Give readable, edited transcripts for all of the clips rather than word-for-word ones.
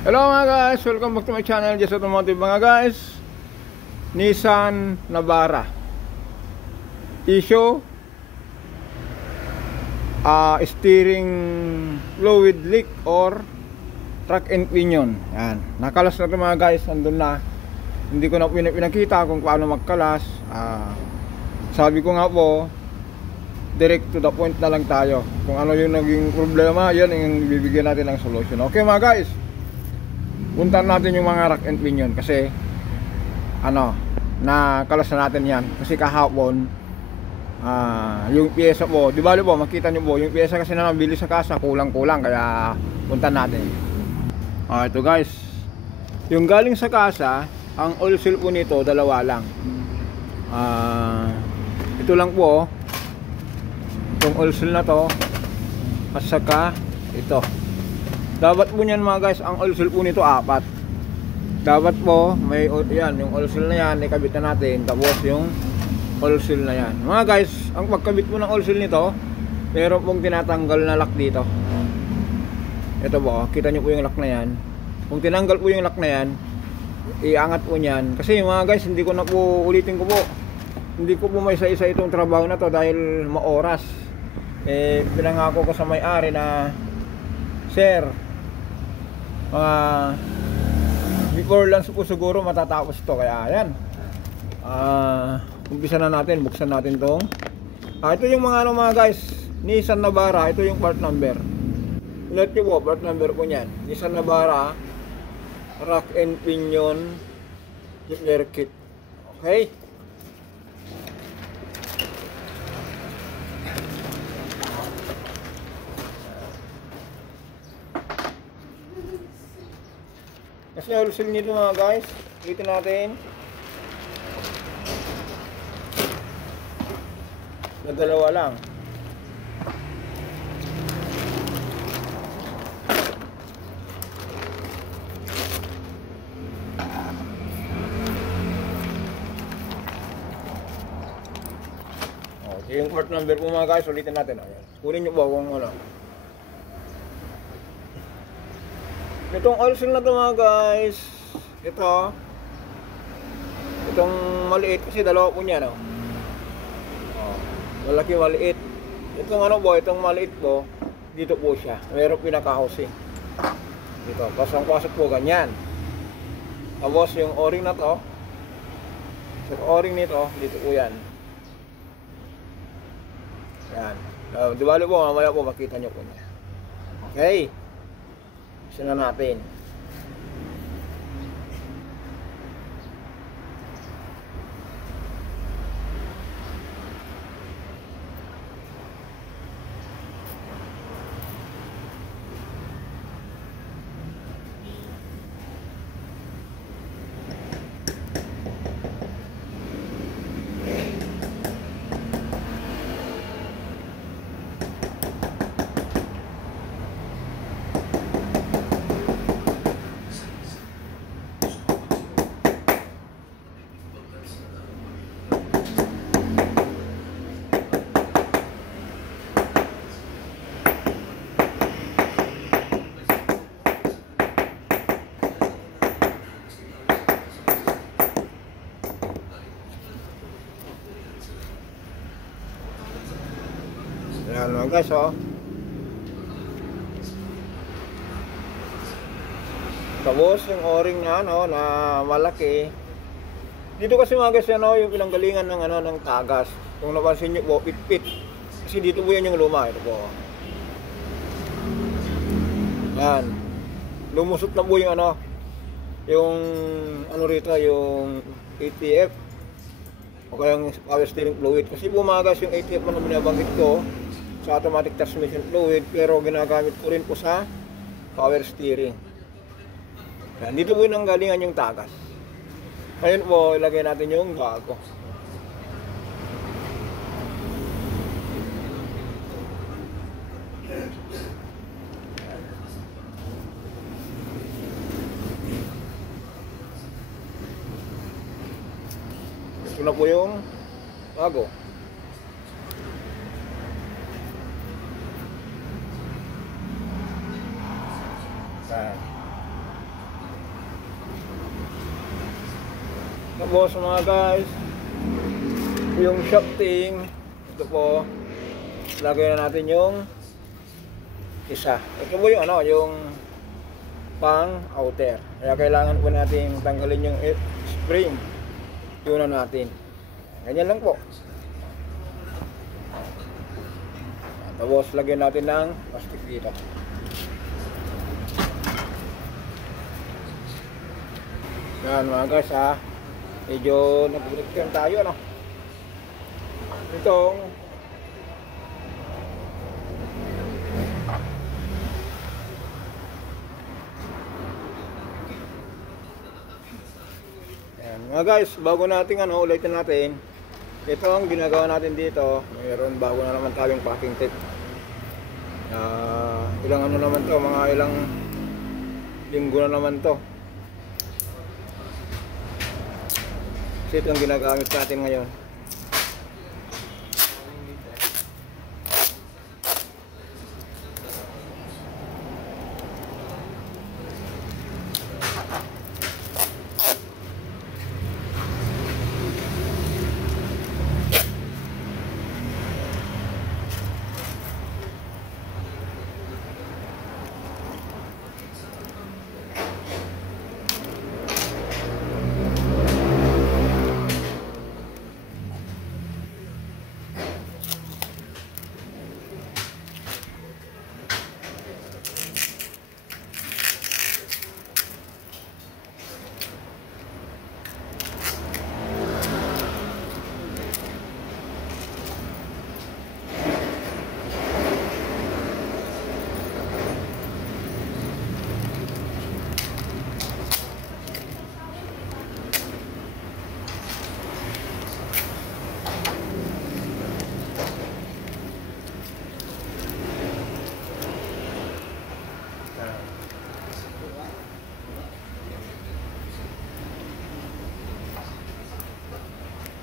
Hello mga guys, welcome back to my channel, Jess Automotive mga guys. Nissan Navara issue steering fluid leak or track and pinion. Yan, nakalas na ito mga guys, andun na. Hindi ko na pinakita kung paano magkalas. Sabi ko nga po, direct to the point na lang tayo. Kung ano yung naging problema, yan yung bibigyan natin ng solution. Okay mga guys, puntahan natin yung mga rack and pinion kasi nakalas na natin yan kasi kahapon yung pyesa po, di ba po, makita nyo po yung pyesa kasi na nabili sa kasa kulang-kulang, kaya puntahan natin. Ito guys, yung galing sa kasa, ang oil seal po nito dalawa lang. Ito lang po, itong oil seal na to at saka ito. Dapat po niyan mga guys, ang oil seal po nito 4. Dapat po may yan, yung oil seal na yan ikabit na natin, tapos yung oil seal na yan. Mga guys, ang pagkabit po ng oil seal nito, meron pong tinatanggal na lock dito. Ito po, kita nyo po yung lock na yan. Kung tinanggal po yung lock na yan, iangat po niyan. Kasi mga guys, hindi ko na po ulitin ko po. Hindi ko po may isa-isa itong trabaho na to dahil maoras. Pinangako ko sa may-ari na, sir, before lunch po siguro matatapos to, kaya yan. Umpisa na natin, buksan natin tong ito yung mga mga guys, Nissan Navara. Ito yung part number. Ulit po, part number po nyan, Nissan Navara rack and pinion repair kit. Okay, kasi oil seal nito mga guys, ulitin natin. Nagdalawa lang. Okay, yung part number po mga guys, ulitin natin. Kunin nyo po kung ano. Itong oil seal na ito mga guys, itong maliit kasi dalawa po niya, no? Malaki, maliit. Itong itong maliit po, dito po siya. Mayroong pinaka-housing dito. Pasang-pasok po ganyan. Tapos yung o-ring na to, yung o-ring nito, dito po yan. Yan. Di bali po, mamaya po makita nyo po niya. Okay, isa na natin. Ayan mga guys, tapos yung o-ring na na malaki. Dito kasi mga guys, yung pinanggalingan ng ng tagas. Kung napansin nyo po, pit-pit. Kasi dito po yan yung luma. Ito po. Yan. Lumusot na po yung yung rito, yung ATF. O kaya yung power steering fluid. Kasi po mga guys, yung ATF na binabanggit ko sa automatic transmission fluid, pero ginagamit ko rin po sa power steering. Yan, dito po yung galingan yung tagas. Ngayon po, ilagay natin yung bago. Ito na po yung bago. Tapos mga guys, yung shafting, ito po, lagay na natin yung isa. Ito po yung ano, yung pang outer. Kaya kailangan po natin tanggalin yung spring. Yun na natin. Ganyan lang po. Tapos lagyan natin ng plastic dito. Yan mga guys ha. Medyo nag-break tayo ano. Itong mga guys, bago natin ano, ulitin natin. Ito ang ginagawa natin dito. Mayroon bago na naman tayong packing tape. Ilang ano naman to, mga ilang linggo na naman to. Kasi ito ang ginagamit natin ngayon.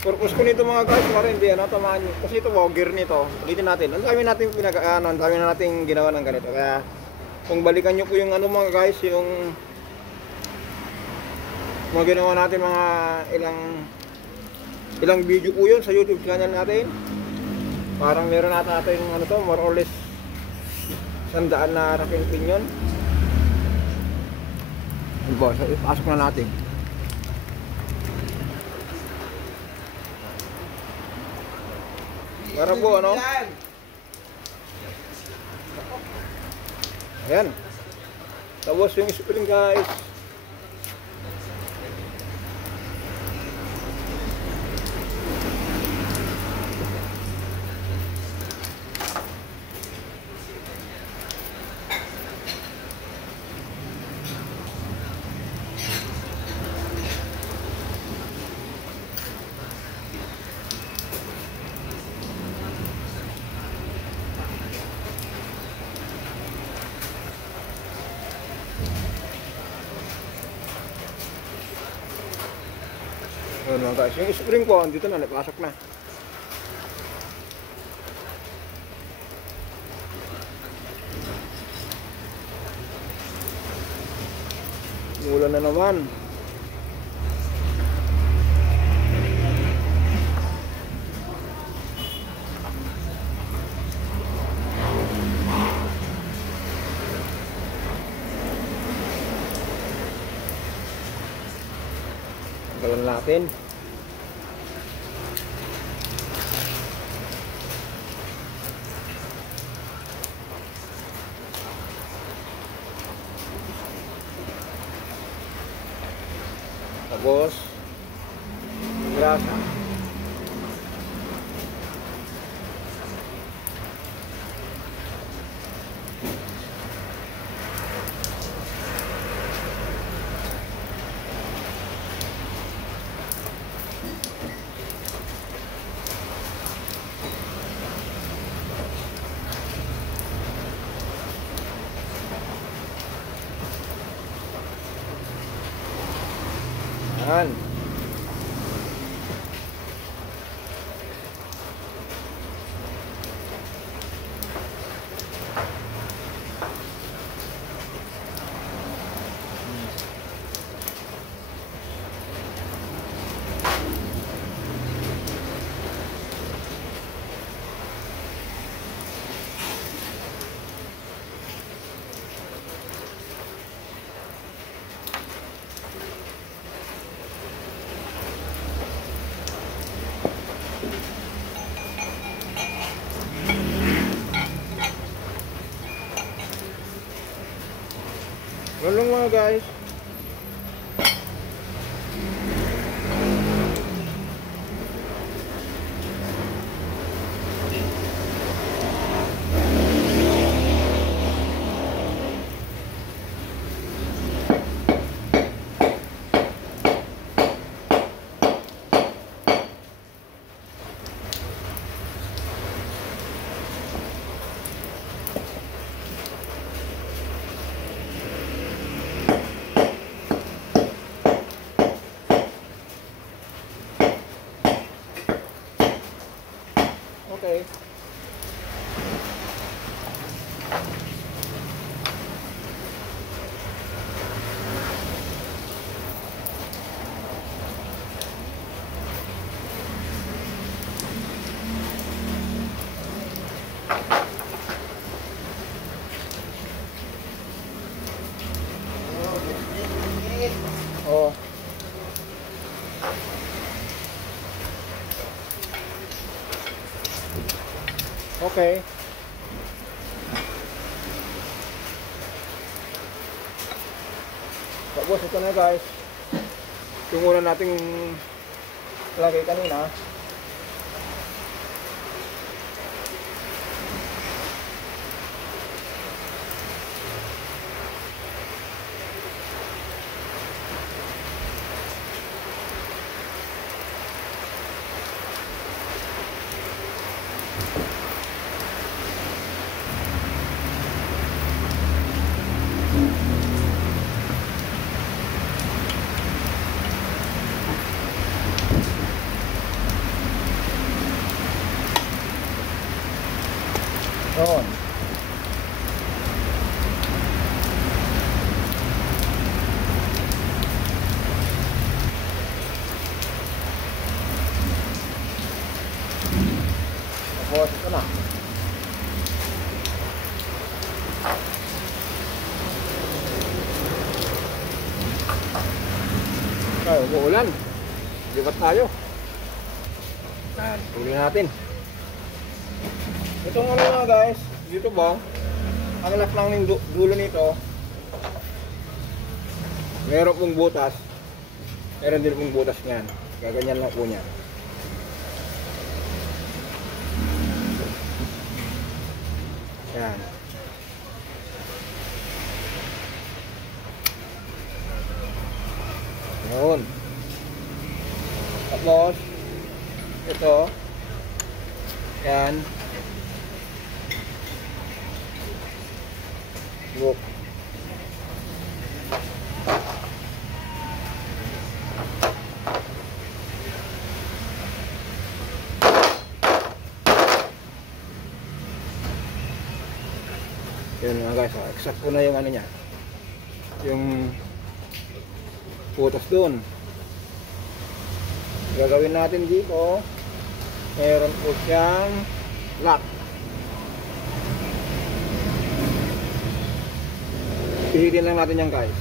Purpose ko nito mga guys, para hindi ano, tamaan nyo. Kasi ito gear nito. Ulitin natin. Ang dami na nating ginawa ng ganito. Kaya kung balikan nyo po yung ano mga guys, yung mga ginawa natin mga ilang video po yun sa YouTube channel natin. Parang meron natin ano to, more or less 100 na raking pin yun. Diba, so ipasok na natin. Para po ano? Ayan. Tapos yung spring guys. Ayan mga guys, yung spring po, dito na, napasok na. Umulan na naman. Tanggalan natin. Tapos grasa. Yan. Ganun lang mga guys. Okay. Oh. Okay. Tapos ito na guys. Yung una nating lagay kanina. Yun. Tapos ito na. Okay, umuulan. Libat tayo. Tuloy natin. Itong ano nga guys, dito ba? Ang lak lang ng dulo nito. Meron pong butas. Meron din pong butas niyan. Gaganyan lang po niya. Yan. Yun. Tapos ito. Yan. Look. Yun nga guys, exact po na yung ano niya. Yung putas doon. Gagawin natin dito. Meron po siyang lock. Pihitin lang natin yan guys.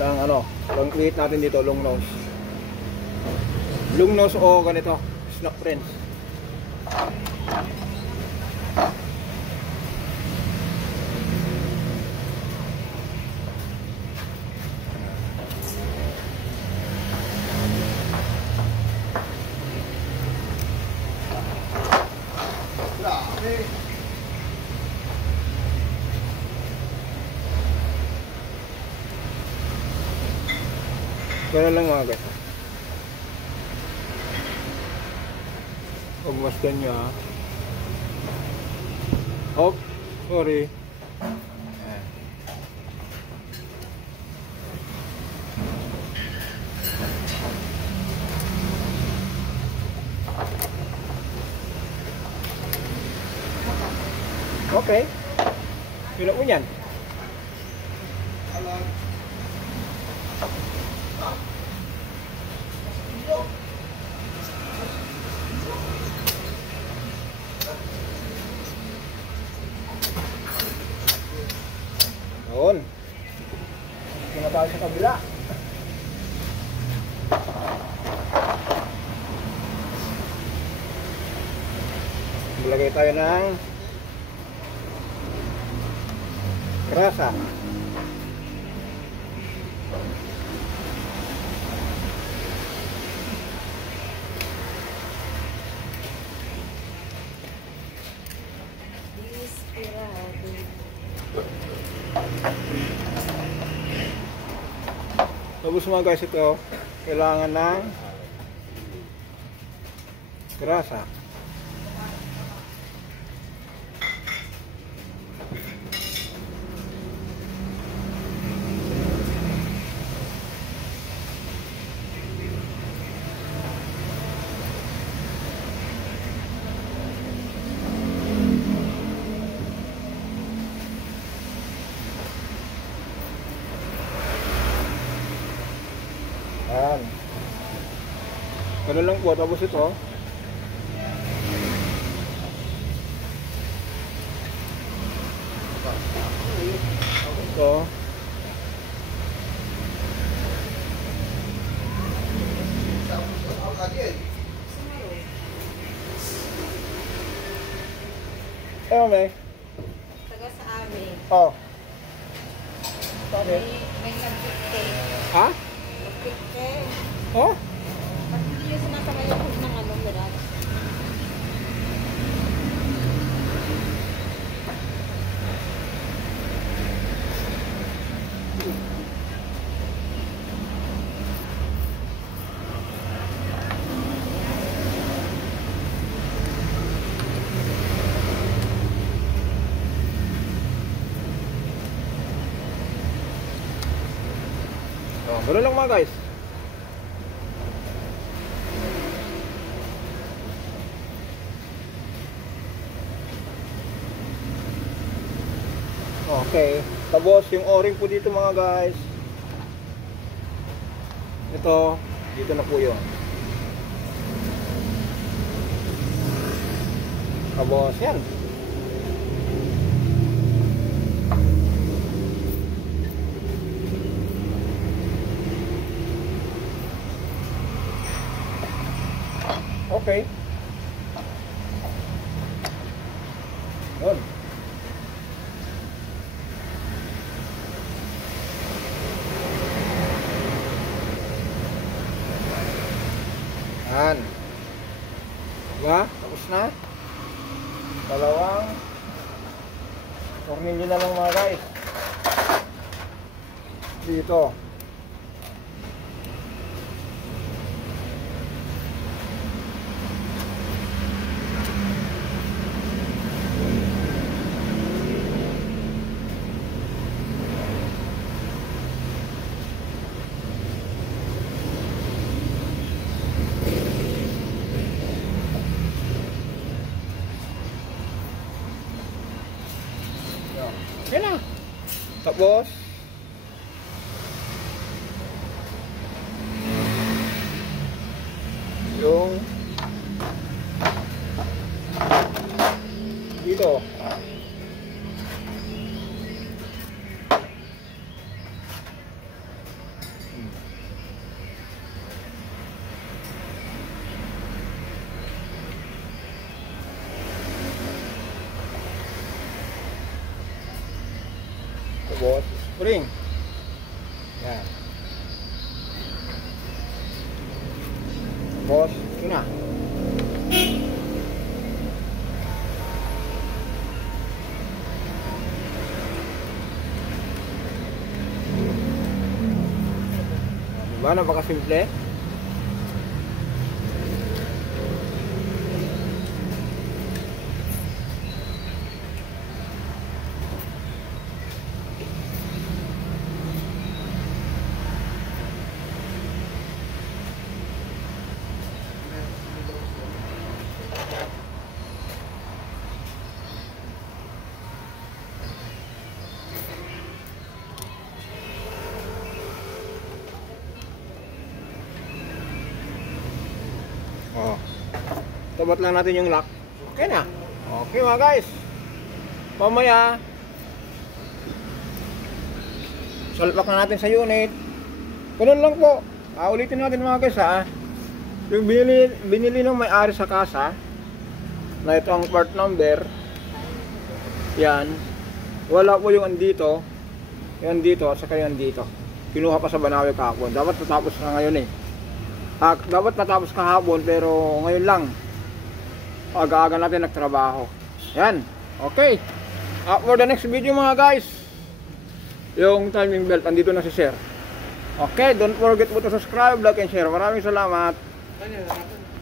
Ang ano, long create natin dito, long nose. Long nose o ganito, snap prints. Ganun lang mga guys. Pagmasdan nyo ha. Oh, sorry. Okay. Pilak mo yan. Yun. Hindi na tayo sa kabila. Maglagay tayo ng Grasa. Tapos mga guys, ito kailangan ng grasa. Ayan. Ganun lang po. Tapos ito. Ito. Ano may? Taga sa amin. Oh. Bakit? May nag-picte. Ha? Nag-picte. Oh? Ba't hindi nyo sinasabay yung food ng ano, Mirage? Oh, ganun lang mga guys. Okay. Tapos yung o-ring po dito mga guys. Ito, dito na po yun. Tapos yan. Okay. Yun. Yan. Diba? Tapos na. Dalawang tornilyo na lang mga guys. Dito. Yan na. Tapos yung dito. Tapos spring. Yan. Tapos yun na. Diba? Napakasimple. Oh. Tabat lang natin yung lock. Okay na. Okay mga guys. Mamaya salpak na natin sa unit. Ganun lang po. Ulitin natin mga guys ha. Yung binili ng may-ari sa kasa na ito ang part number. Yan. Wala po yung andito. Yung andito, saka yung andito. Kinuha pa sa Banawe kahapon. Dapat matapos na ngayon eh. Dapat matapos kahapon pero ngayon lang. Aga-aga natin nagtrabaho. Yan. Okay. For the next video mga guys, yung timing belt, andito na si Sir. Okay, don't forget po to subscribe, like, and share. Maraming salamat.